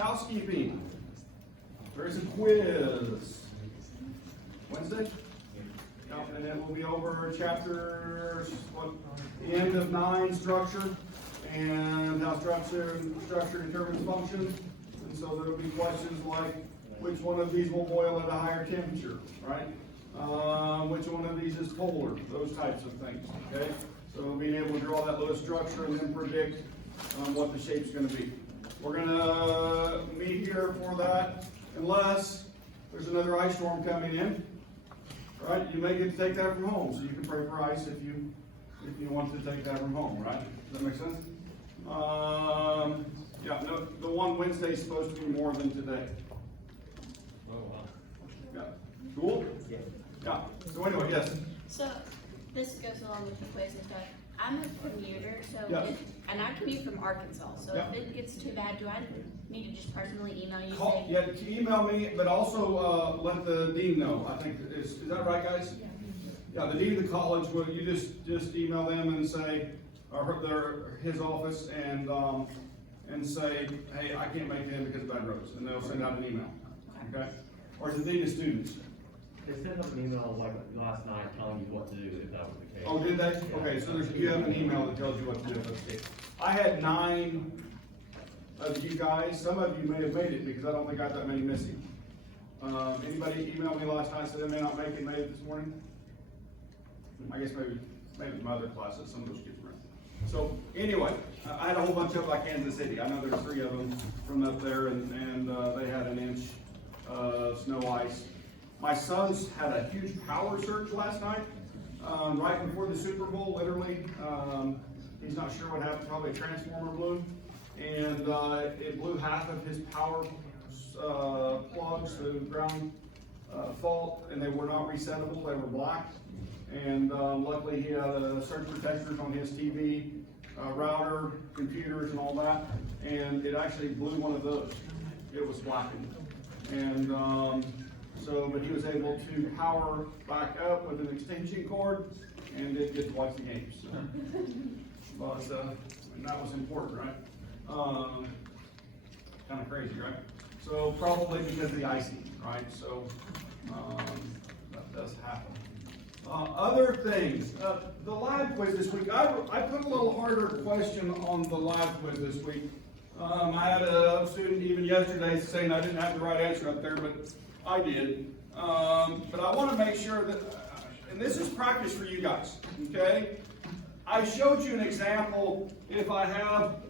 housekeeping. There's a quiz. Wednesday? Yep, and then we'll be over chapters, the end of 9, structure, and how structure determines function. And so there'll be questions like, which one of these will boil at a higher temperature, right? Which one of these is polar, those types of things, okay? So being able to draw that little structure and then predict what the shape's gonna be. We're gonna meet here for that, unless there's another ice storm coming in, right? You may get to take that from home, so you can pray for ice if you want to take that from home, right? Does that make sense? Yeah, no, the one Wednesday is supposed to be more than today. Oh, wow. Yeah, cool? Yeah. Yeah, so anyway, yes. So, this goes along with the quiz and stuff. I'm a commuter, so, Yes. and I commute from Arkansas, so Yeah. if it gets too bad, do I need to just personally email you Call, saying? yeah, email me, but also let the dean know. I think, is that right, guys? Yeah, the dean of the college, will you just email them and say, his office, and say, hey, I can't make it in because of bad roads, and they'll send out an email, okay? Or the dean of students. They sent us an email like last night telling you what to do if that was the case. Oh, did they? Okay, so you have an email that tells you what to do if that's the case. I had 9 of you guys. Some of you may have made it because I don't think I got that many missing. Anybody emailed me last night, said they may not make it, made it this morning? I guess maybe my other classes, some of those kids were in. So anyway, I had a whole bunch of like Kansas City. I know there's 3 of them from up there, and they had an inch of snow ice. My sons had a huge power surge last night, right before the Super Bowl, literally. He's not sure what happened, probably a transformer blew, and it blew half of his power plugs to ground fault, and they were not resettable, they were black. And luckily he had surge protectors on his TV, router, computers and all that, and it actually blew one of those. It was blackened. And but he was able to power back up with an extension cord and did get to watch the games. So. But and that was important, right? Kind of crazy, right? So probably because of the icing, right? So that does happen. Other things, the lab quiz this week, I put a little harder question on the lab quiz this week. I had a student even yesterday saying I didn't have the right answer up there, but I did. But I want to make sure that, and this is practice for you guys, okay? I showed you an example. If I have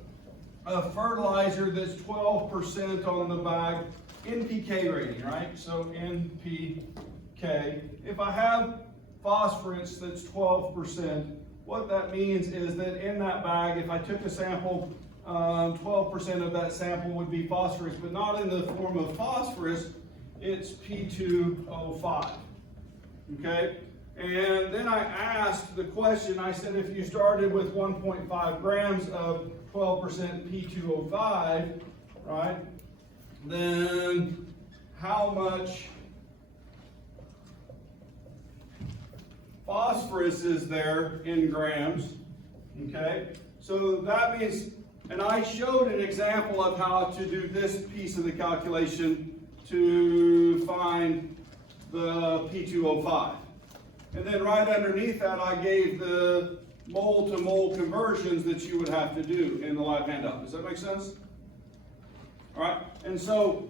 a fertilizer that's 12% on the bag, NPK rating, right? So NPK. If I have phosphorus that's 12%, what that means is that in that bag, if I took a sample, 12% of that sample would be phosphorus, but not in the form of phosphorus, it's P2O5, okay? And then I asked the question, I said, if you started with 1.5 grams of 12% P2O5, right, then how much phosphorus is there in grams, okay? So that means, and I showed an example of how to do this piece of the calculation to find the P2O5. And then right underneath that, I gave the mole to mole conversions that you would have to do in the lab handout. Does that make sense? All right, and so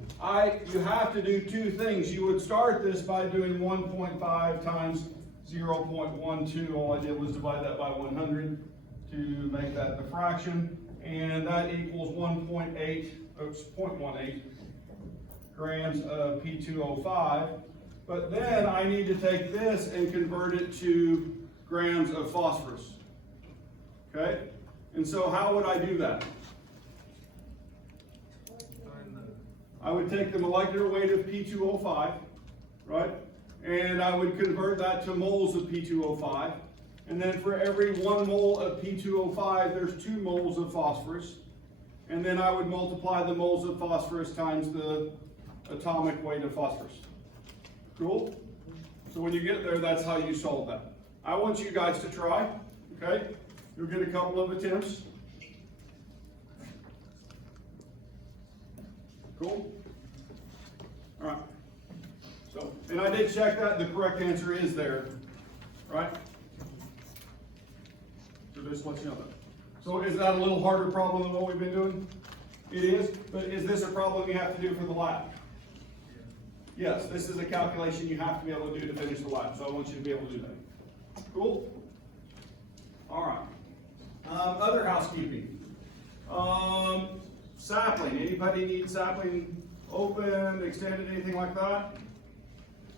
you have to do 2 things. You would start this by doing 1.5 times 0.12. All I did was divide that by 100 to make that the fraction, and that equals 0.18 grams of P2O5. But then I need to take this and convert it to grams of phosphorus. Okay? And so how would I do that? I would take the molecular weight of P2O5, right? And I would convert that to moles of P2O5. And then for every 1 mole of P2O5, there's 2 moles of phosphorus. And then I would multiply the moles of phosphorus times the atomic weight of phosphorus. Cool? So when you get there, that's how you solve that. I want you guys to try, okay? You'll get a couple of attempts. Cool? All right. So, and I did check that, the correct answer is there, right? So just let you know that. So is that a little harder problem than what we've been doing? It is, but is this a problem you have to do for the lab? Yes, this is a calculation you have to be able to do to finish the lab, so I want you to be able to do that. Cool? All right. Other housekeeping. Sapling, anybody need sapling open, extended, anything like that?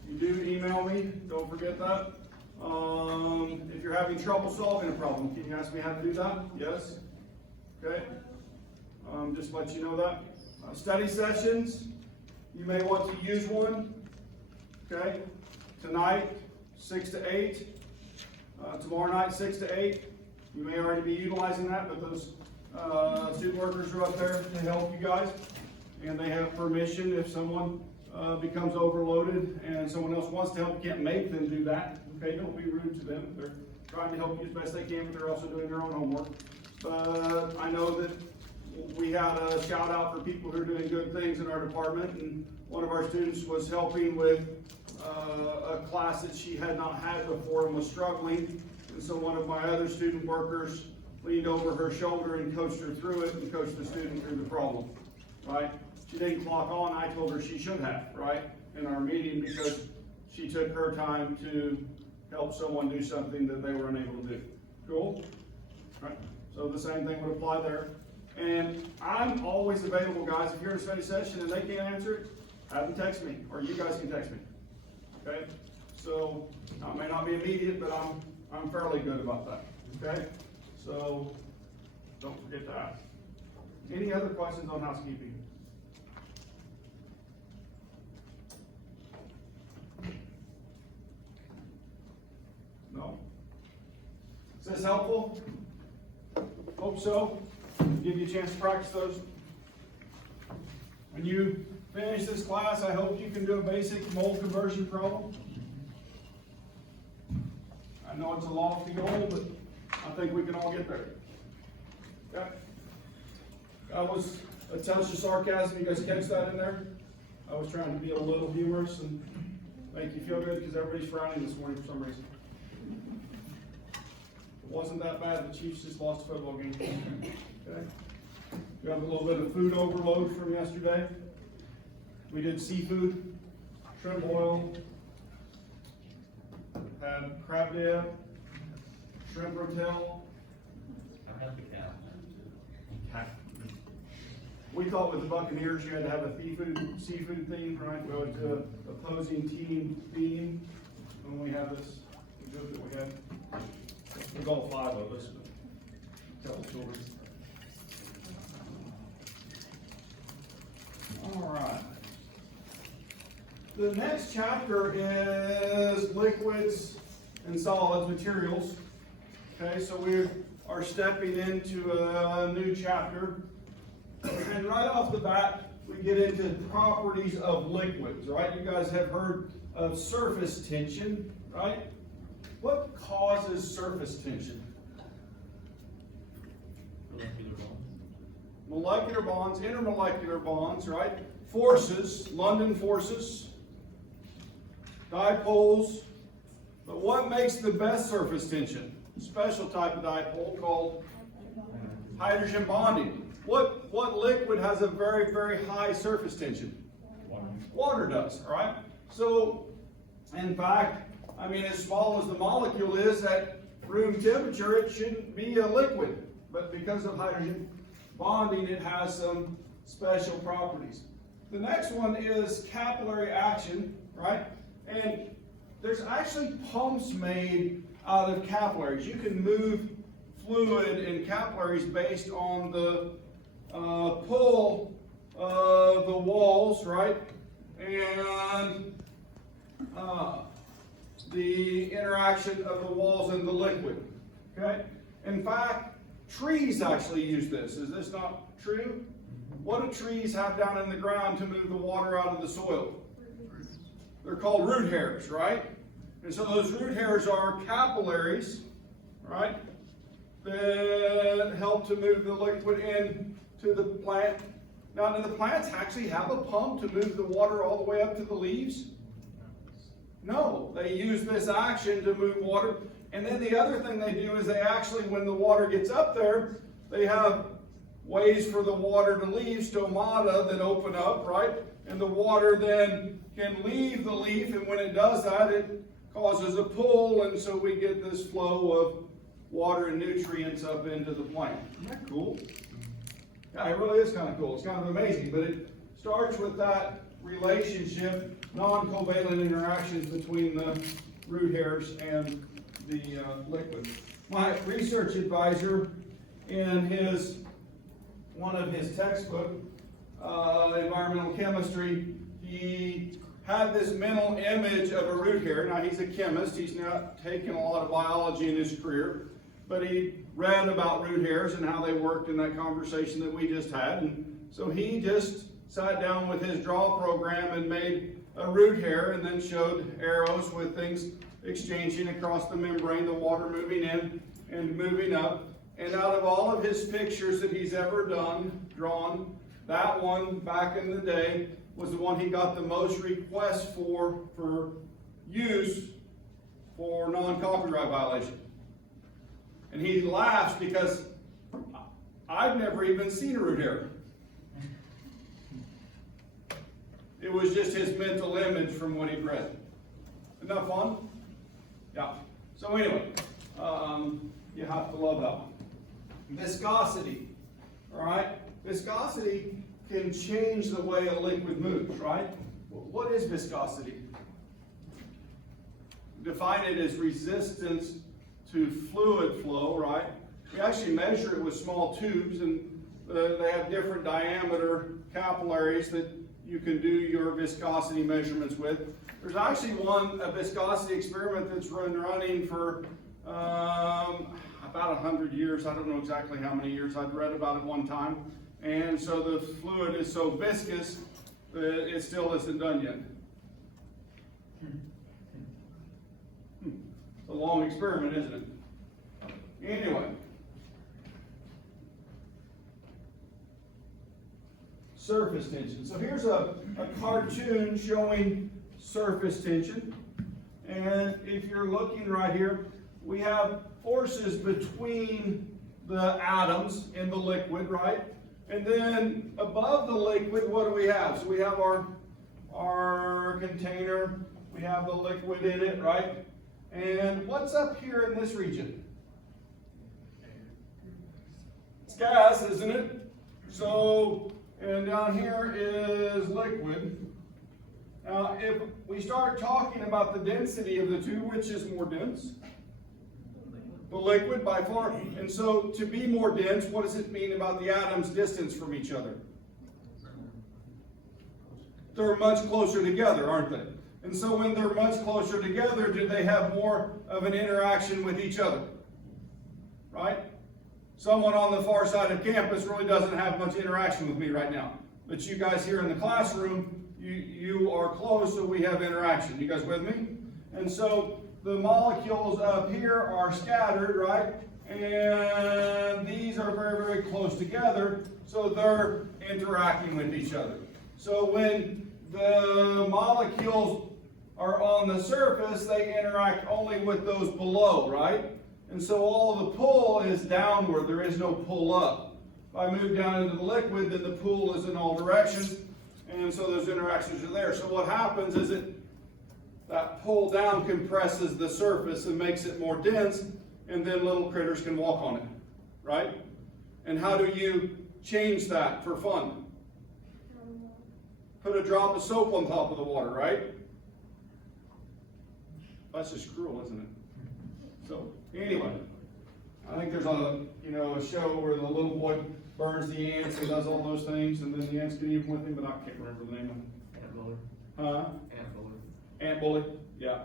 You do email me, don't forget that. If you're having trouble solving a problem, can you ask me how to do that? Yes? Okay. Just let you know that. Study sessions, you may want to use one. Okay. Tonight, 6 to 8. Tomorrow night, 6 to 8. You may already be utilizing that, but those student workers are up there to help you guys. And they have permission if someone becomes overloaded and someone else wants to help, you can't make them do that. Okay, don't be rude to them. They're trying to help you as best they can, but they're also doing their own homework. But I know that we had a shout out for people who are doing good things in our department, and one of our students was helping with a class that she had not had before and was struggling. And so one of my other student workers leaned over her shoulder and coached her through it and coached the student through the problem, right? She didn't clock on, I told her she should have, right, in our meeting, because she took her time to help someone do something that they were unable to do. Cool? Right? So the same thing would apply there. And I'm always available, guys. If you're in a study session and they can't answer it, have them text me, or you guys can text me. Okay? So I may not be immediate, but I'm fairly good about that. Okay? So don't forget to ask. Any other questions on housekeeping? No? Is this helpful? Hope so. Give you a chance to practice those. When you finish this class, I hope you can do a basic mold conversion problem. I know it's a lofty goal, but I think we can all get there. Okay? That was a touch of sarcasm. You guys catch that in there? I was trying to be a little humorous and make you feel good because everybody's frowning this morning for some reason. It wasn't that bad. The Chiefs just lost a football game. Okay. We have a little bit of food overload from yesterday. We did seafood, shrimp oil, had crab dip, shrimp rotel. We thought with the Buccaneers you had to have a seafood theme, right? We went to opposing team theme when we had this joke that we had. There's all 5 of us, but a couple children. All right. The next chapter is liquids and solids materials. Okay, so we are stepping into a new chapter. And right off the bat, we get into properties of liquids, right? You guys have heard of surface tension, right? What causes surface tension? Molecular bonds, intermolecular bonds, right? Forces, London forces, dipoles. But what makes the best surface tension? A special type of dipole called hydrogen bonding. What liquid has a very, very high surface tension? Water does, all right? So, in fact, I mean, as small as the molecule is at room temperature, it shouldn't be a liquid. But because of hydrogen bonding, it has some special properties. The next one is capillary action, right? And there's actually pumps made out of capillaries. You can move fluid in capillaries based on the pull of the walls, right? And the interaction of the walls and the liquid, okay? In fact, trees actually use this. Is this not true? What do trees have down in the ground to move the water out of the soil? They're called root hairs, right? And so those root hairs are capillaries, right, that help to move the liquid into the plant Now, do the plants actually have a pump to move the water all the way up to the leaves? No, they use this action to move water. And then the other thing they do is they actually, when the water gets up there, they have ways for the water to leave, stomata that open up, right? And the water then can leave the leaf, and when it does that, it causes a pull, and so we get this flow of water and nutrients up into the plant. Isn't that cool? Yeah, it really is kind of cool. It's kind of amazing, but it starts with that relationship, non-covalent interactions between the root hairs and the liquid. My research advisor in one of his textbook, environmental chemistry, he had this mental image of a root hair. Now he's a chemist, he's not taken a lot of biology in his career, but he read about root hairs and how they worked in that conversation that we just had. And so he just sat down with his draw program and made a root hair and then showed arrows with things exchanging across the membrane, the water moving in and moving up. And out of all of his pictures that he's ever drawn, that one back in the day was the one he got the most requests for use for non-copyright violation. And he laughs because I've never even seen a root hair. It was just his mental image from what he'd read. Isn't that fun? Yeah. So anyway, you have to love that one. Viscosity. All right? Viscosity can change the way a liquid moves, right? What is viscosity? Define it as resistance to fluid flow, right? We actually measure it with small tubes, and they have different diameter capillaries that you can do your viscosity measurements with. There's actually a viscosity experiment that's been running for about 100 years. I don't know exactly how many years. I'd read about it one time. And so the fluid is so viscous that it still isn't done yet. It's a long experiment, isn't it? Anyway. Surface tension. So here's a cartoon showing surface tension. And if you're looking right here, we have forces between the atoms in the liquid, right? And then above the liquid, what do we have? So we have our container, we have the liquid in it, right? And what's up here in this region? It's gas, isn't it? So, and down here is liquid. Now, if we start talking about the density of the two, which is more dense? The liquid by far. And so to be more dense, what does it mean about the atoms' distance from each other? They're much closer together, aren't they? And so when they're much closer together, do they have more of an interaction with each other? Right? Someone on the far side of campus really doesn't have much interaction with me right now. But you guys here in the classroom, you are close, so we have interaction. You guys with me? And so the molecules up here are scattered, right? And these are very, very close together, so they're interacting with each other. So when the molecules are on the surface, they interact only with those below, right? And so all of the pull is downward. There is no pull up. If I move down into the liquid, then the pull is in all directions, and so those interactions are there. So what happens is that pull down compresses the surface and makes it more dense, and then little critters can walk on it, right? And how do you change that for fun? Put a drop of soap on top of the water, right? That's just cruel, isn't it? So anyway, I think there's a show where the little boy burns the ants and does all those things, and then the ants get even with him, but I can't remember the name of it. Ant bully. Huh? Ant bully. Ant bully, yeah.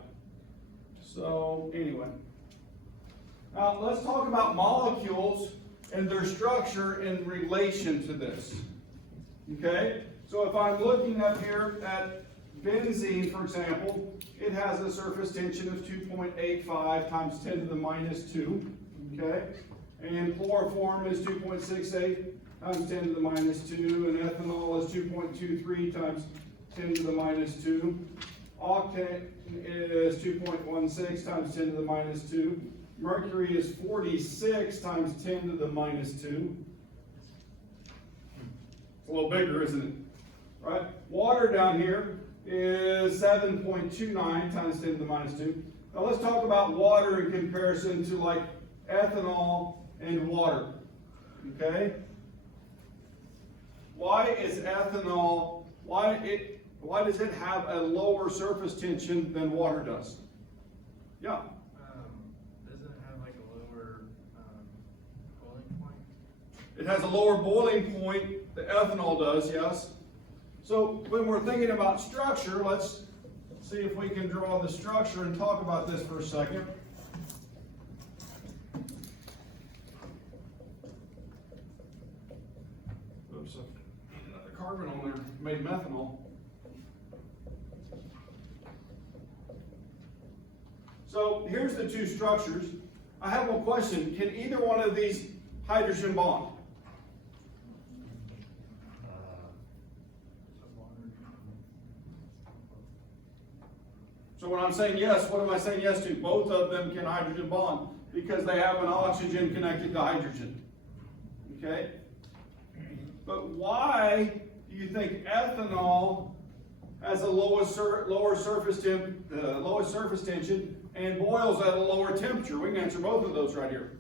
So anyway, now let's talk about molecules and their structure in relation to this. Okay, so if I'm looking up here at benzene, for example, it has a surface tension of 2.85 times 10 to the minus 2. Okay, and chloroform is 2.68 times 10 to the minus 2, and ethanol is 2.23 times 10 to the minus 2. Octane is 2.16 times 10 to the minus 2. Mercury is 46 times 10 to the minus 2. It's a little bigger, isn't it? Right? Water down here is 7.29 times 10 to the minus 2. Now let's talk about water in comparison to like ethanol and water. Okay? Why is ethanol, why does it have a lower surface tension than water does? Yeah. Doesn't it have like a lower boiling point? It has a lower boiling point, the ethanol does, yes. So when we're thinking about structure, let's see if we can draw the structure and talk about this for a second. Oops, another carbon on there, made methanol. So here's the two structures. I have one question. Can either one of these hydrogen bond? So when I'm saying yes, what am I saying yes to? Both of them can hydrogen bond because they have an oxygen connected to hydrogen. Okay? But why do you think ethanol has a lower surface tension and boils at a lower temperature? We can answer both of those right here.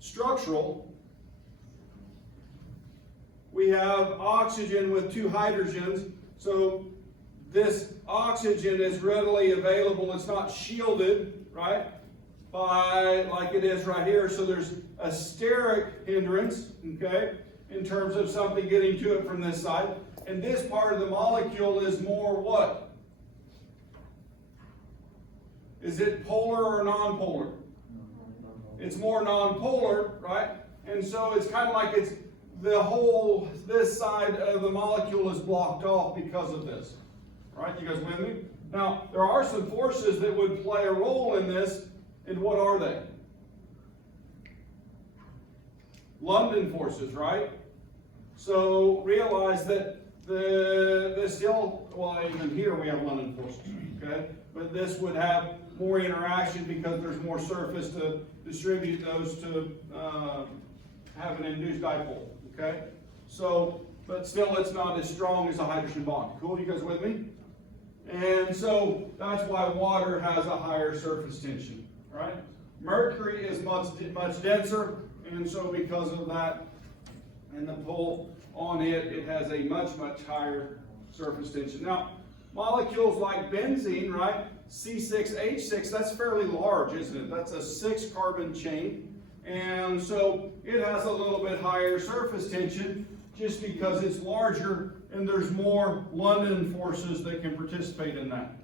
Structural. We have oxygen with two hydrogens, so this oxygen is readily available. It's not shielded, right, by like it is right here. So there's a steric hindrance, okay, in terms of something getting to it from this side. And this part of the molecule is more what? Is it polar or non-polar? It's more non-polar, right? And so it's kind of like it's the whole, this side of the molecule is blocked off because of this. Right, you guys with me? Now, there are some forces that would play a role in this, and what are they? London forces, right? So realize that even here we have London forces, okay? But this would have more interaction because there's more surface to distribute those to have an induced dipole, okay? So, but still it's not as strong as a hydrogen bond. Cool, you guys with me? And so that's why water has a higher surface tension, right? Mercury is much denser, and so because of that, and the pull on it, it has a much higher surface tension. Now, molecules like benzene, right? C6H6, that's fairly large, isn't it? That's a 6-carbon chain, and so it has a little bit higher surface tension just because it's larger and there's more London forces that can participate in that.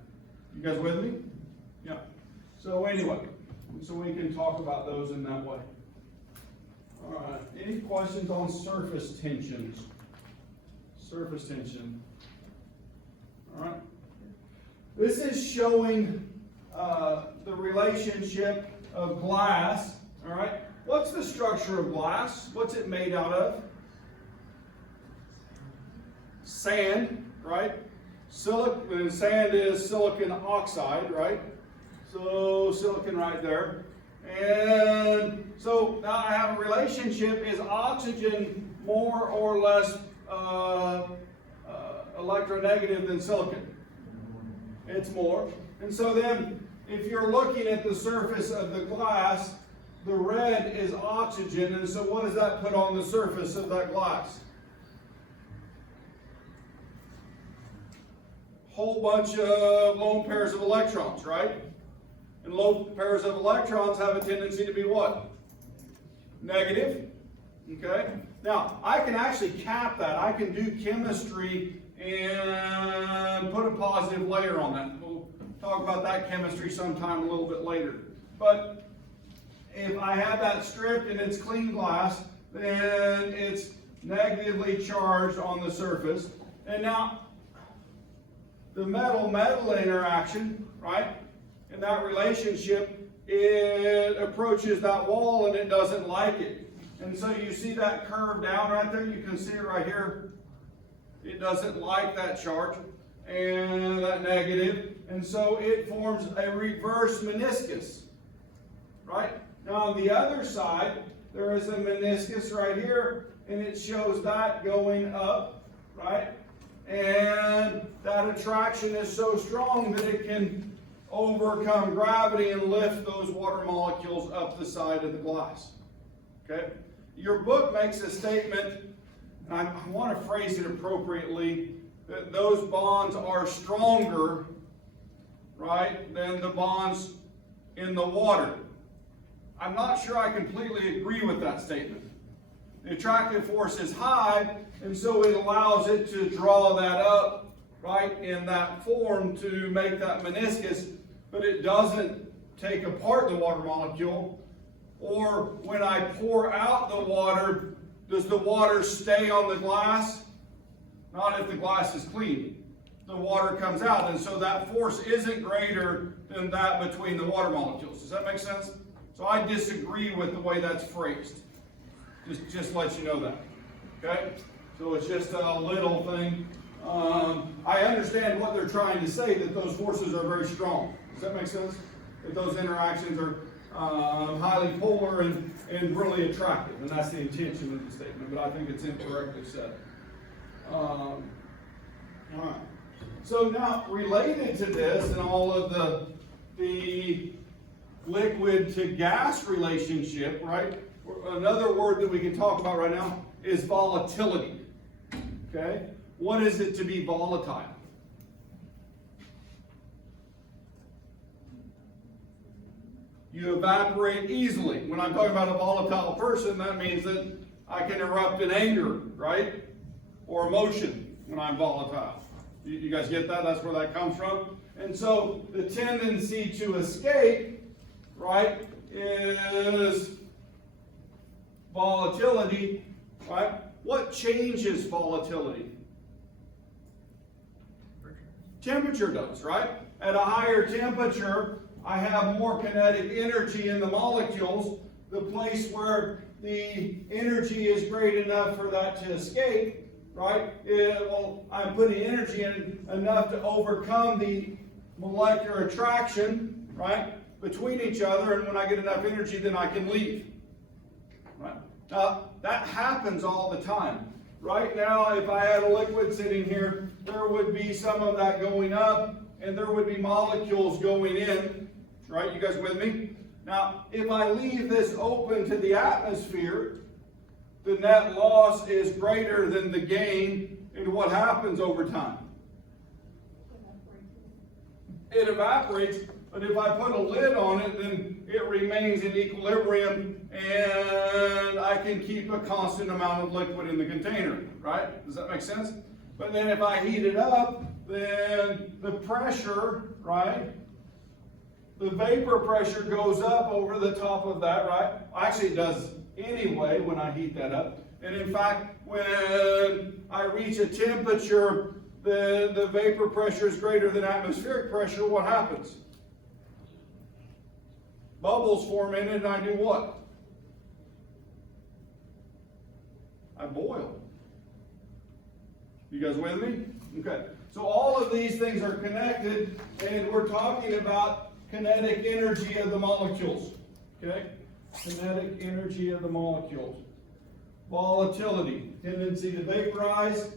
You guys with me? Yeah. So anyway, so we can talk about those in that way. All right. Any questions on surface tensions? Surface tension. All right. This is showing the relationship of glass. All right. What's the structure of glass? What's it made out of? Sand, right? Sand is silicon oxide, right? So silicon right there. And so now I have a relationship. Is oxygen more or less electronegative than silicon? It's more. And so then if you're looking at the surface of the glass, the red is oxygen. And so what does that put on the surface of that glass? Whole bunch of lone pairs of electrons, right? And lone pairs of electrons have a tendency to be what? Negative. Okay? Now, I can actually cap that. I can do chemistry and put a positive layer on that. We'll talk about that chemistry sometime a little bit later. But if I have that stripped and it's clean glass, then it's negatively charged on the surface. And now, the metal-metal interaction, right? In that relationship, it approaches that wall and it doesn't like it. And so you see that curve down right there, you can see it right here. It doesn't like that charge and that negative, and so it forms a reverse meniscus, right? Now on the other side, there is a meniscus right here, and it shows that going up, right? And that attraction is so strong that it can overcome gravity and lift those water molecules up the side of the glass, okay? Your book makes a statement, and I want to phrase it appropriately, that those bonds are stronger, right, than the bonds in the water. I'm not sure I completely agree with that statement. The attractive force is high, and so it allows it to draw that up, right, in that form to make that meniscus, but it doesn't take apart the water molecule. Or when I pour out the water, does the water stay on the glass? Not if the glass is clean. The water comes out, and so that force isn't greater than that between the water molecules. Does that make sense? So I disagree with the way that's phrased. Just let you know that. Okay? So it's just a little thing. I understand what they're trying to say, that those forces are very strong. Does that make sense? That those interactions are highly polar and really attractive, and that's the intention of the statement, but I think it's incorrectly said. All right. So now, related to this and all of the liquid to gas relationship, right? Another word that we can talk about right now is volatility. Okay? What is it to be volatile? You evaporate easily. When I'm talking about a volatile person, that means that I can erupt in anger, right? Or emotion when I'm volatile. You guys get that? That's where that comes from. And so the tendency to escape, right, is volatility, right? What changes volatility? Temperature does, right? At a higher temperature, I have more kinetic energy in the molecules. The place where the energy is great enough for that to escape, right? I'm putting energy in enough to overcome the molecular attraction, right, between each other, and when I get enough energy, then I can leave. Right? Now, that happens all the time. Right now, if I had a liquid sitting here, there would be some of that going up, and there would be molecules going in. Right? You guys with me? Now, if I leave this open to the atmosphere, the net loss is greater than the gain, and what happens over time? It evaporates, but if I put a lid on it, then it remains in equilibrium, and I can keep a constant amount of liquid in the container, right? Does that make sense? But then if I heat it up, then the pressure, right? The vapor pressure goes up over the top of that, right? Actually, it does anyway when I heat that up. And in fact, when I reach a temperature, the vapor pressure is greater than atmospheric pressure, what happens? Bubbles form in it, and I do what? I boil. You guys with me? Okay. So all of these things are connected, and we're talking about kinetic energy of the molecules. Okay? Kinetic energy of the molecules. Volatility, tendency to vaporize,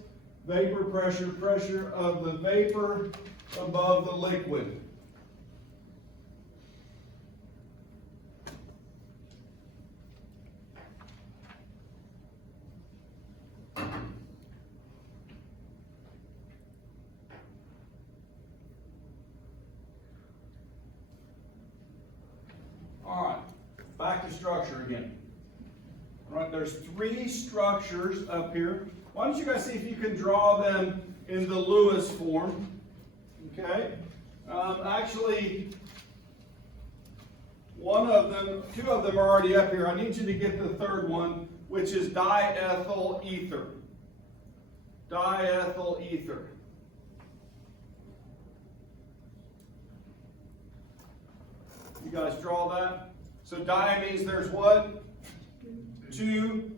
vapor pressure, pressure of the vapor above the liquid. All right, back to structure again. All right, there's three structures up here. Why don't you guys see if you can draw them in the Lewis form? Okay. Actually, two of them are already up here. I need you to get the third one, which is diethyl ether. Diethyl ether. You guys draw that? So di means there's what? two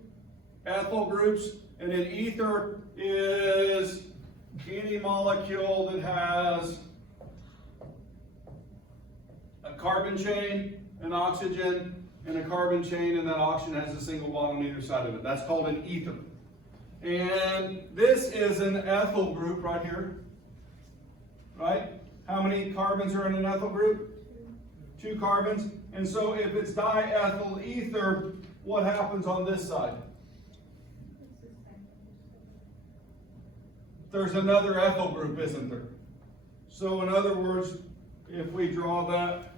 ethyl groups, and then ether is any molecule that has a carbon chain, an oxygen, and a carbon chain, and that oxygen has a single bond on either side of it. That's called an ether. And this is an ethyl group right here, right? How many carbons are in an ethyl group? 2 carbons. And so if it's diethyl ether, what happens on this side? There's another ethyl group, isn't there? So in other words, if we draw that,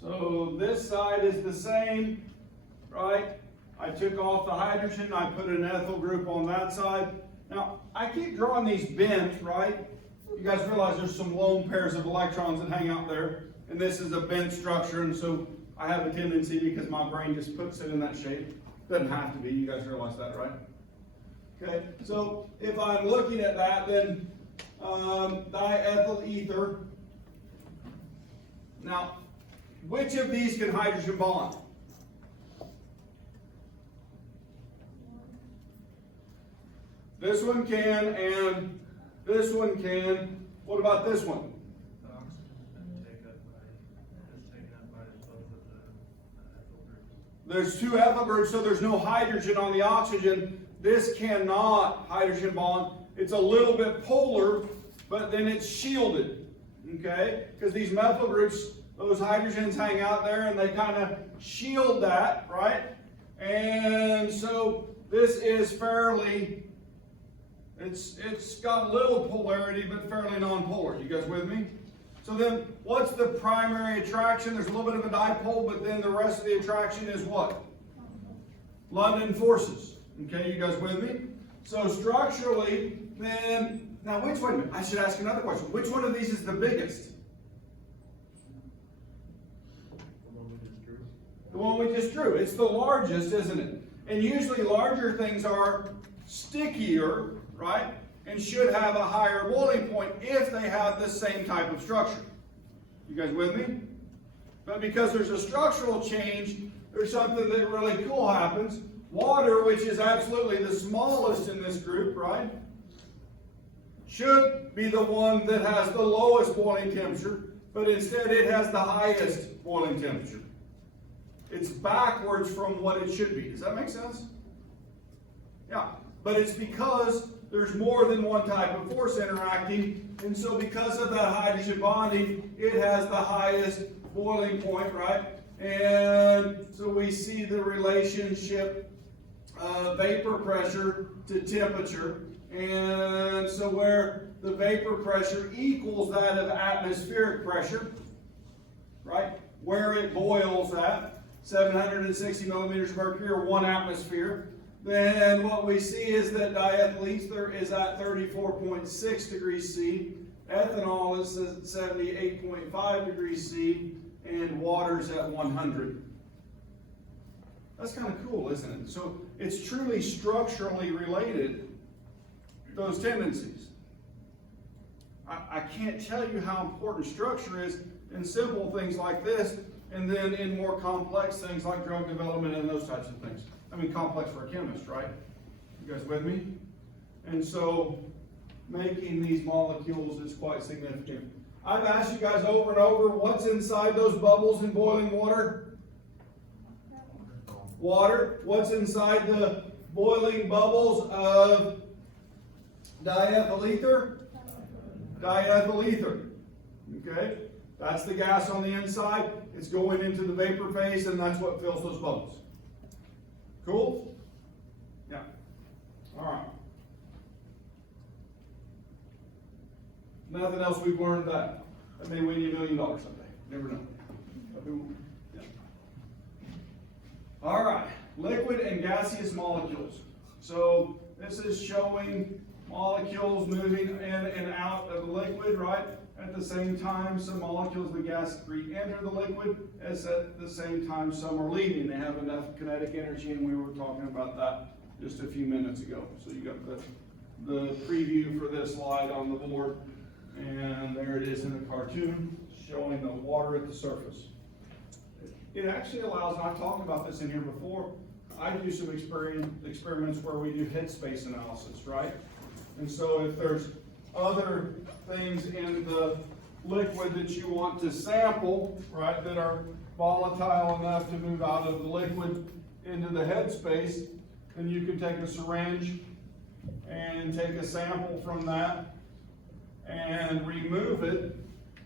so this side is the same, right? I took off the hydrogen, I put an ethyl group on that side. Now, I keep drawing these bent, right? You guys realize there's some lone pairs of electrons that hang out there, and this is a bent structure, and so I have a tendency, because my brain just puts it in that shape. Doesn't have to be, you guys realize that, right? Okay, so if I'm looking at that, then diethyl ether. Now, which of these can hydrogen bond? This one can, and this one can. What about this one? The oxygen's been taken up by both of the ethyl groups. There's 2 ethyl groups, so there's no hydrogen on the oxygen. This cannot hydrogen bond. It's a little bit polar, but then it's shielded, okay? Because these methyl groups, those hydrogens hang out there and they kind of shield that, right? And so this is fairly, it's got a little polarity, but fairly non-polar. You guys with me? So then, what's the primary attraction? There's a little bit of a dipole, but then the rest of the attraction is what? London forces. Okay, you guys with me? So structurally, then, now wait a minute, I should ask another question. Which one of these is the biggest? The one we just drew. It's the largest, isn't it? And usually larger things are stickier, right? And should have a higher boiling point if they have the same type of structure. You guys with me? But because there's a structural change, there's something that really cool happens. Water, which is absolutely the smallest in this group, right? Should be the one that has the lowest boiling temperature, but instead it has the highest boiling temperature. It's backwards from what it should be. Does that make sense? Yeah, but it's because there's more than one type of force interacting, and so because of that hydrogen bonding, it has the highest boiling point, right? And so we see the relationship vapor pressure to temperature, and so where the vapor pressure equals that of atmospheric pressure, right? Where it boils at 760 millimeters of mercury, or 1 atmosphere, then what we see is that diethyl ether is at 34.6 degrees C, ethanol is at 78.5 degrees C, and water's at 100. That's kind of cool, isn't it? So it's truly structurally related, those tendencies. I can't tell you how important structure is in simple things like this, and then in more complex things like drug development and those types of things. I mean, complex for a chemist, right? You guys with me? And so making these molecules is quite significant. I've asked you guys over and over, what's inside those bubbles in boiling water? Water. What's inside the boiling bubbles of diethyl ether? Diethyl ether. Okay? That's the gas on the inside. It's going into the vapor phase, and that's what fills those bubbles. Cool? Yeah. All right. Nothing else we've learned that. That may win you $1 million someday. Never know. Yeah. All right, liquid and gaseous molecules. So this is showing molecules moving in and out of the liquid, right? At the same time, some molecules of the gas re-enter the liquid, as at the same time some are leaving. They have enough kinetic energy, and we were talking about that just a few minutes ago. So you got the preview for this slide on the board, and there it is in the cartoon showing the water at the surface. It actually allows, and I've talked about this in here before, I do some experiments where we do headspace analysis, right? And so if there's other things in the liquid that you want to sample, right, that are volatile enough to move out of the liquid into the headspace, then you can take a syringe and take a sample from that and remove it.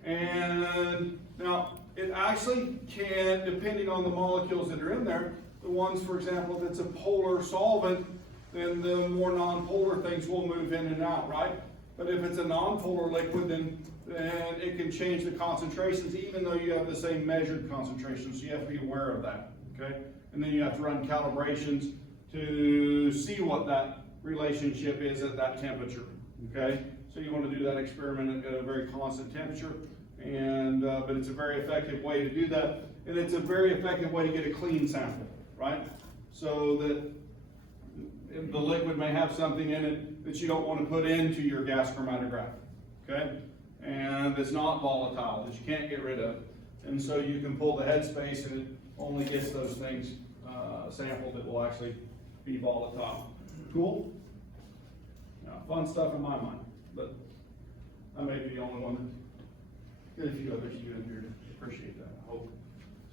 And now it actually can, depending on the molecules that are in there, the ones, for example, if it's a polar solvent, then the more non-polar things will move in and out, right? But if it's a non-polar liquid, then it can change the concentrations, even though you have the same measured concentration. So you have to be aware of that, okay? And then you have to run calibrations to see what that relationship is at that temperature, okay? So you want to do that experiment at a very constant temperature, and but it's a very effective way to do that, and it's a very effective way to get a clean sample, right? So that the liquid may have something in it that you don't want to put into your gas chromatograph, okay? And it's not volatile, that you can't get rid of. And so you can pull the headspace and it only gets those things sampled that will actually be volatile. Cool? Now, fun stuff in my mind, but I may be the only one that get a few others you in here to appreciate that, I hope.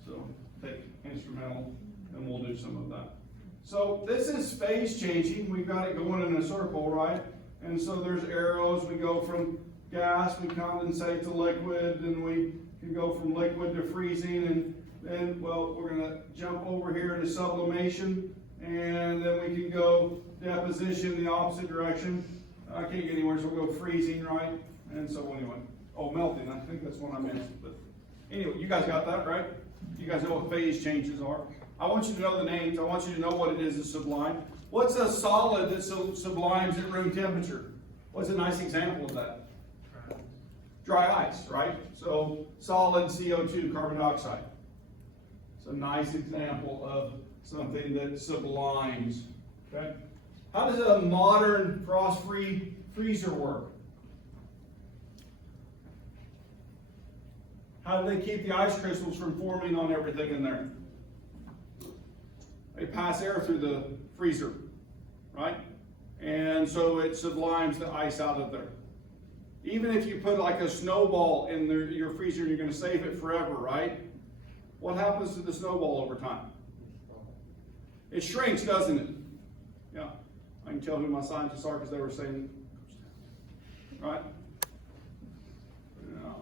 So take instrumental and we'll do some of that. So this is phase changing. We've got it going in a circle, right? And so there's arrows. We go from gas, we condensate to liquid, and we can go from liquid to freezing, and then, well, we're gonna jump over here to sublimation, and then we can go deposition the opposite direction. I can't get anywhere, so we'll go freezing, right? And so anyway, oh, melting, I think that's what I meant. But anyway, you guys got that, right? You guys know what phase changes are. I want you to know the names. I want you to know what it is to sublime. What's a solid that sublimes at room temperature? What's a nice example of that? Dry ice, right? So solid CO2, carbon dioxide. It's a nice example of something that sublimes, okay? How does a modern frost-free freezer work? How do they keep the ice crystals from forming on everything in there? They pass air through the freezer, right? And so it sublimes the ice out of there. Even if you put like a snowball in your freezer, you're going to save it forever, right? What happens to the snowball over time? It shrinks, doesn't it? Yeah. I can tell who my scientists are because they were saying, right? Yeah.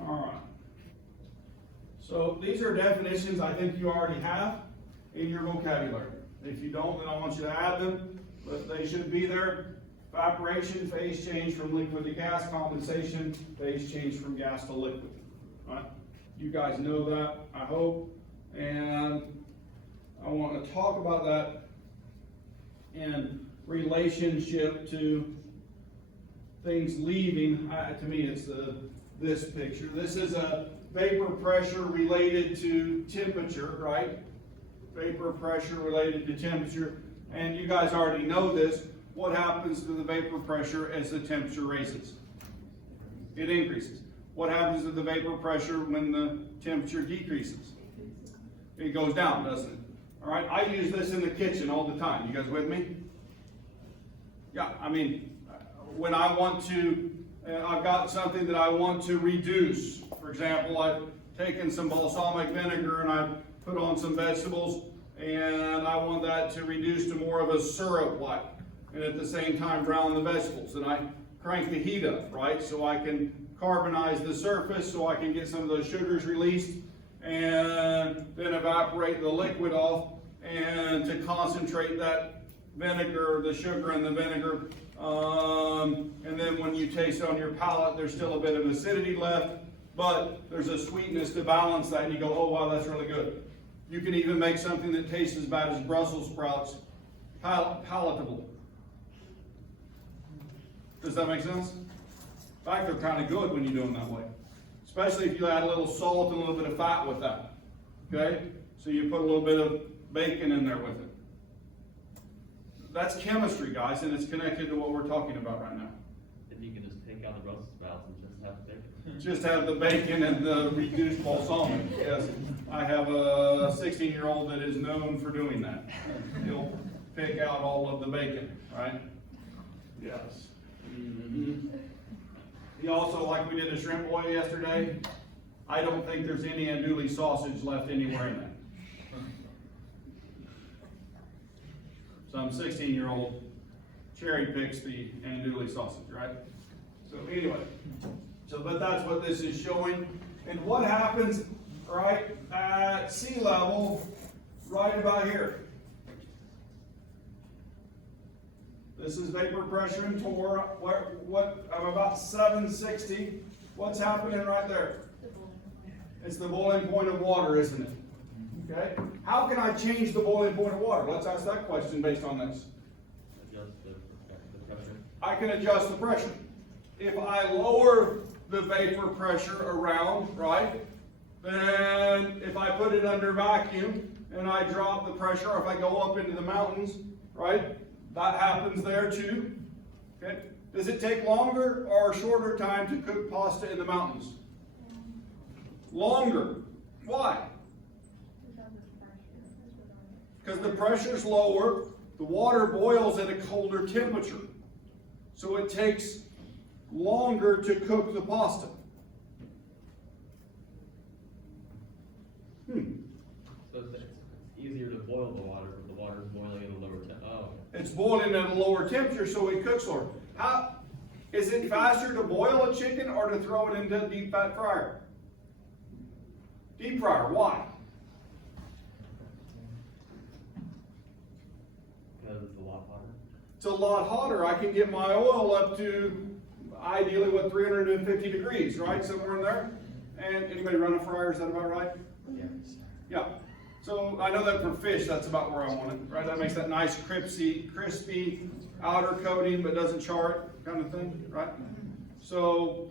All right. So these are definitions I think you already have in your vocabulary. If you don't, then I want you to add them, but they should be there. Evaporation, phase change from liquid to gas. Condensation, phase change from gas to liquid. All right? You guys know that, I hope. And I want to talk about that in relationship to things leaving. To me, it's this picture. This is a vapor pressure related to temperature, right? Vapor pressure related to temperature. And you guys already know this. What happens to the vapor pressure as the temperature raises? It increases. What happens to the vapor pressure when the temperature decreases? It goes down, doesn't it? All right, I use this in the kitchen all the time. You guys with me? Yeah, I mean, when I want to, I've got something that I want to reduce. For example, I've taken some balsamic vinegar and I've put on some vegetables, and I want that to reduce to more of a syrup-like, and at the same time brown the vegetables. And I crank the heat up, right? So I can carbonize the surface, so I can get some of those sugars released, and then evaporate the liquid off, and to concentrate that vinegar, the sugar in the vinegar. And then when you taste on your palate, there's still a bit of acidity left, but there's a sweetness to balance that, and you go, oh wow, that's really good. You can even make something that tastes as bad as Brussels sprouts palatable. Does that make sense? In fact, they're kind of good when you do them that way. Especially if you add a little salt and a little bit of fat with that. Okay? So you put a little bit of bacon in there with it. That's chemistry, guys, and it's connected to what we're talking about right now. Then you can just take out the Brussels sprouts and just have bacon. Just have the bacon and the reduced balsamic. Yes, I have a 16-year-old that is known for doing that. He'll pick out all of the bacon, right? Yes. Mm-hmm. He also, like we did a shrimp boil yesterday, I don't think there's any andouille sausage left anywhere in that. Some 16-year-old cherry picks the andouille sausage, right? So anyway, but that's what this is showing. And what happens, right, at sea level, right about here. This is vapor pressure in Tor. I'm about 760. What's happening right there? It's the boiling point of water, isn't it? Okay. How can I change the boiling point of water? Let's ask that question based on this. Adjust the pressure. I can adjust the pressure. If I lower the vapor pressure around, right, then if I put it under vacuum and I drop the pressure, or if I go up into the mountains, right, that happens there too. Okay. Does it take longer or shorter time to cook pasta in the mountains? Longer. Why? Because the pressure's lower, the water boils at a colder temperature. So it takes longer to cook the pasta. So it's easier to boil the water, but the water's boiling at a lower temperature. Oh. It's boiling at a lower temperature, so it cooks slower. How is it faster to boil a chicken or to throw it into a deep fat fryer? Deep fryer, why? Because it's a lot hotter. It's a lot hotter. I can get my oil up to ideally what 350 degrees, right? Somewhere in there. And anybody run a fryer? Is that about right? Yeah. Yeah. So I know that for fish, that's about where I want it, right? That makes that nice crispy outer coating, but doesn't char it, kind of thing, right? So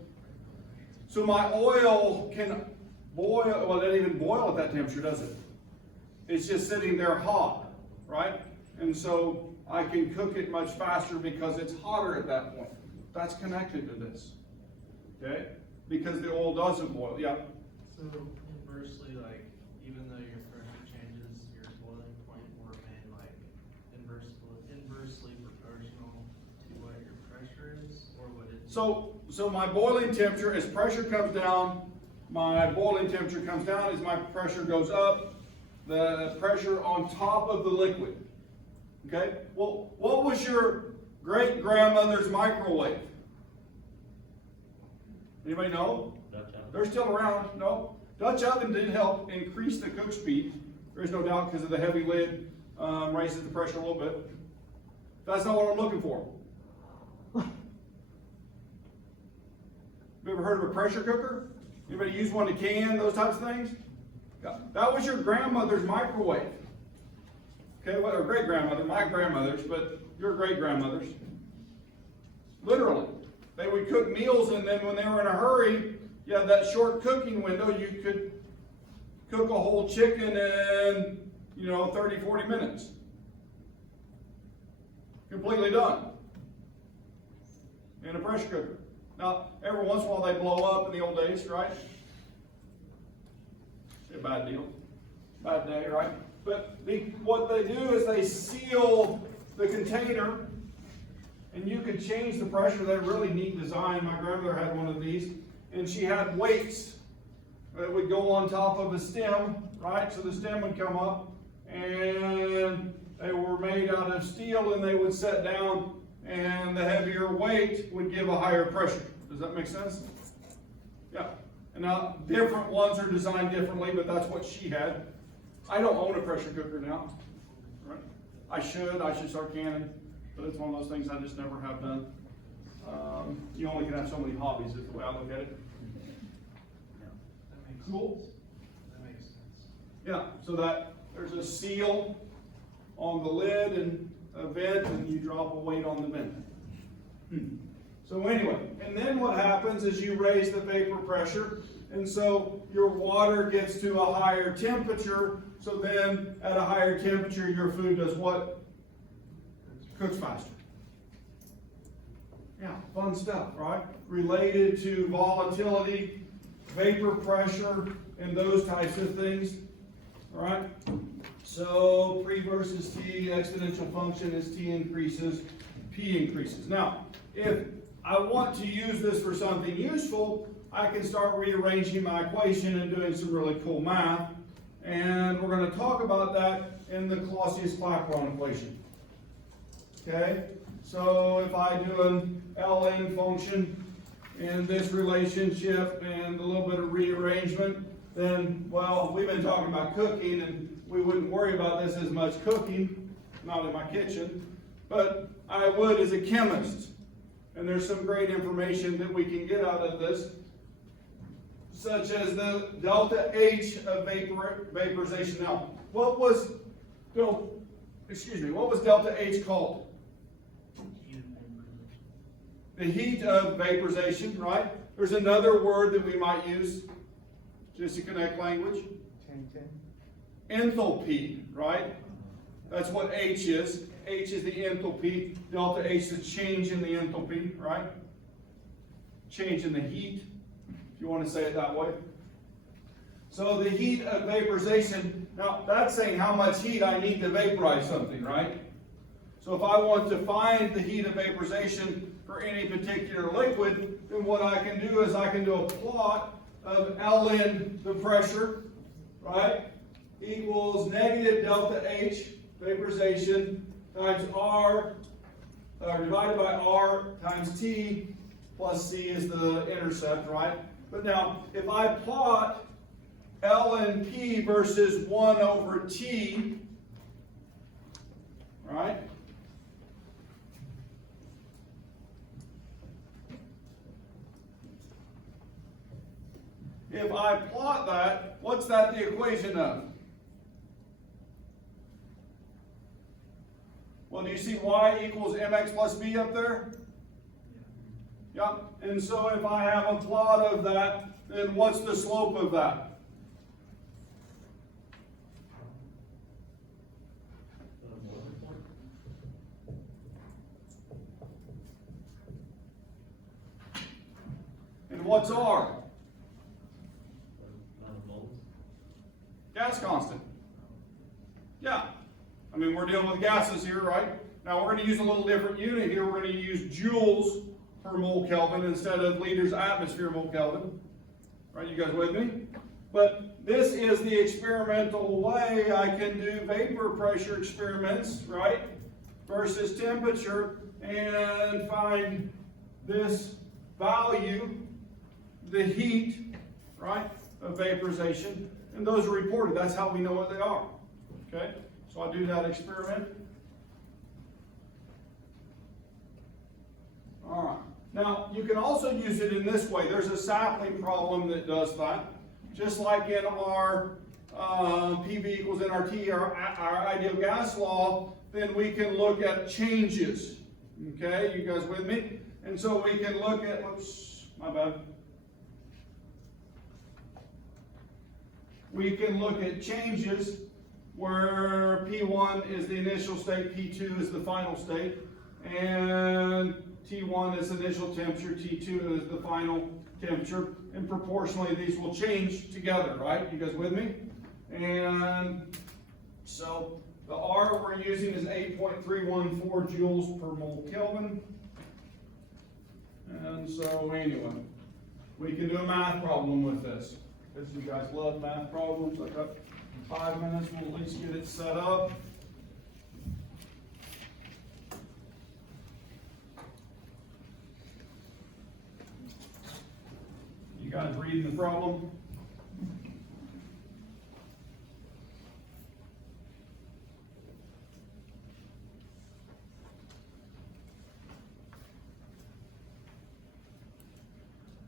my oil can boil. Well, it doesn't even boil at that temperature, does it? It's just sitting there hot, right? And so I can cook it much faster because it's hotter at that point. That's connected to this, okay? Because the oil doesn't boil. Yeah. So inversely, like, even though your pressure changes, your boiling point will remain like inversely proportional to what your pressure is, or would it? So my boiling temperature, as pressure comes down, my boiling temperature comes down. As my pressure goes up, the pressure on top of the liquid. Okay? Well, what was your great-grandmother's microwave? Anybody know? Dutch oven. They're still around. No. Dutch oven did help increase the cook speed. There's no doubt because of the heavy lid raises the pressure a little bit. That's not what I'm looking for. You ever heard of a pressure cooker? Anybody use one to can, those types of things? Yeah. That was your grandmother's microwave. Okay, well, or great-grandmother, my grandmother's, but your great-grandmother's. Literally. They would cook meals, and then when they were in a hurry, you had that short cooking window, you could cook a whole chicken in, 30, 40 minutes. Completely done. In a pressure cooker. Now, every once in a while they blow up in the old days, right? It's a bad deal. Bad day, right? But what they do is they seal the container, and you could change the pressure. They're really neat design. My grandmother had one of these, and she had weights that would go on top of a stem, right? So the stem would come up, and they were made out of steel, and they would set down, and the heavier weight would give a higher pressure. Does that make sense? Yeah. And now, different ones are designed differently, but that's what she had. I don't own a pressure cooker now. Right? I should start canning, but it's one of those things I just never have done. You only can have so many hobbies, is the way I look at it. Cool. That makes sense. Yeah, so that there's a seal on the lid and a vent, and you drop a weight on the vent. So anyway, and then what happens is you raise the vapor pressure, and so your water gets to a higher temperature, so then at a higher temperature your food does what? Cooks faster. Yeah, fun stuff, right? Related to volatility, vapor pressure, and those types of things. All right? So pre versus T, exponential function as T increases, P increases. Now, if I want to use this for something useful, I can start rearranging my equation and doing some really cool math. And we're going to talk about that in the Clausius-Clapeyron equation. Okay? So if I do an Ln function in this relationship and a little bit of rearrangement, then, well, we've been talking about cooking, and we wouldn't worry about this as much cooking, not in my kitchen, but I would as a chemist. And there's some great information that we can get out of this, such as the delta H of vaporization. Now, what was delta H called? The heat of vaporization, right? There's another word that we might use just to connect language. Enthalpy, right? That's what H is. H is the enthalpy. Delta H is the change in the enthalpy, right? Change in the heat, if you want to say it that way. So the heat of vaporization, now that's saying how much heat I need to vaporize something, right? So if I want to find the heat of vaporization for any particular liquid, then what I can do is I can do a plot of Ln, the pressure, right, equals negative delta H, vaporization, times R, divided by R times T, plus C is the intercept, right? But now, if I plot Ln P versus 1 over T, right? If I plot that, what's that the equation of? Well, do you see y equals mx plus b up there? Yeah. And so if I have a plot of that, then what's the slope of that? And what's R? Gas constant. Yeah. I mean, we're dealing with gases here, right? Now, we're going to use a little different unit here. We're going to use joules per mole Kelvin instead of liters atmosphere mole Kelvin. Right, you guys with me? But this is the experimental way I can do vapor pressure experiments, right? Versus temperature, and find this value, the heat, right, of vaporization. And those are reported. That's how we know what they are. Okay? So I do that experiment. All right. Now, you can also use it in this way. There's a sapling problem that does that. Just like in our PV equals nRT, our ideal gas law, then we can look at changes. Okay? You guys with me? And so we can look at, whoops, my bad. We can look at changes where P1 is the initial state, P2 is the final state, and T1 is initial temperature, T2 is the final temperature, and proportionally these will change together, right? You guys with me? And so the R we're using is 8.314 joules per mole Kelvin. And so anyway, we can do a math problem with this. Because you guys love math problems. I got 5 minutes, we'll at least get it set up. You guys reading the problem?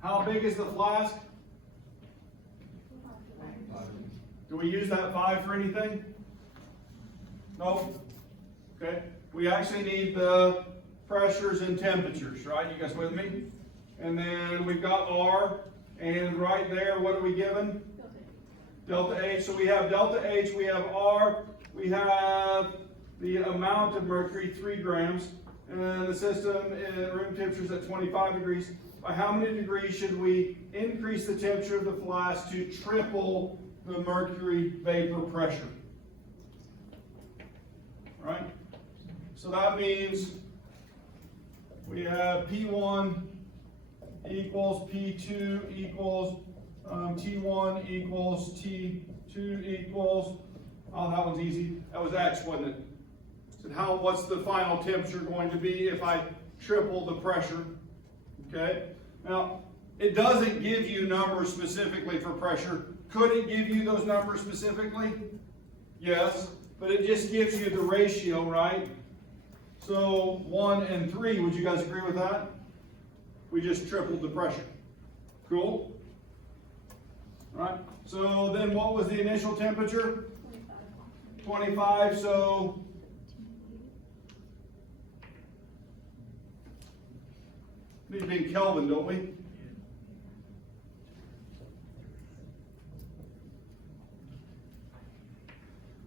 How big is the flask? we use that 5 for anything? Nope. Okay, we actually need the pressures and temperatures, right? You guys with me? And then we've got R, and right there, what are we given? Delta H. So we have delta H, we have R, we have the amount of mercury, 3 grams, and the system room temperature is at 25 degrees. By how many degrees should we increase the temperature of the flask to triple the mercury vapor pressure? Right? So that means we have P1 equals P2 equals T1 equals T2 equals, oh, that one's easy. That was X, wasn't it? So what's the final temperature going to be if I triple the pressure? Okay. Now, it doesn't give you numbers specifically for pressure. Could it give you those numbers specifically? Yes, but it just gives you the ratio, right? So 1 and 3, would you guys agree with that? We just tripled the pressure. Cool? Right? So then what was the initial temperature? 25, so need to be in Kelvin, don't we?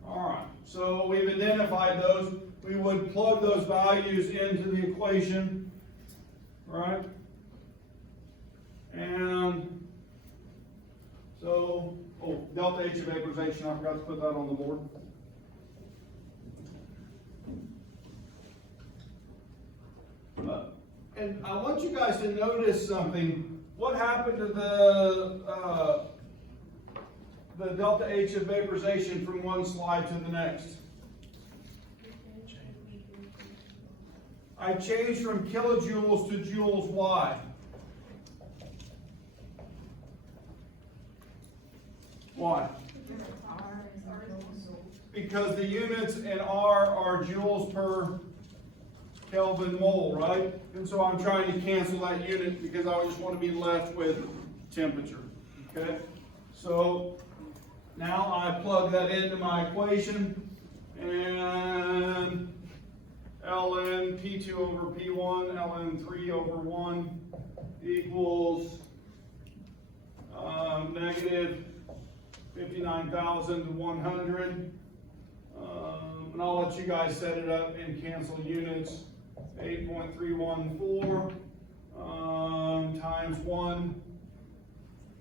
All right, so we've identified those. We would plug those values into the equation, right? And so, delta H of vaporization, I forgot to put that on the board. And I want you guys to notice something. What happened to the delta H of vaporization from one slide to the next? I changed from kilojoules to joules. Why? Why? Because the units in R are joules per Kelvin mole, right? And so I'm trying to cancel that unit because I just want to be left with temperature. Okay? So now I plug that into my equation, and ln P2 over P1, ln 3 over 1 equals negative 59,100. And I'll let you guys set it up and cancel units. 8.314 times 1.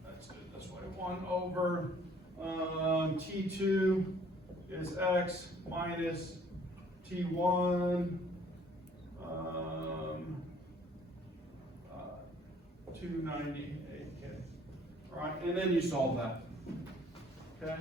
Let's do it this way. 1 over T2 is X minus T1 298K. All right, and then you solve that. Okay.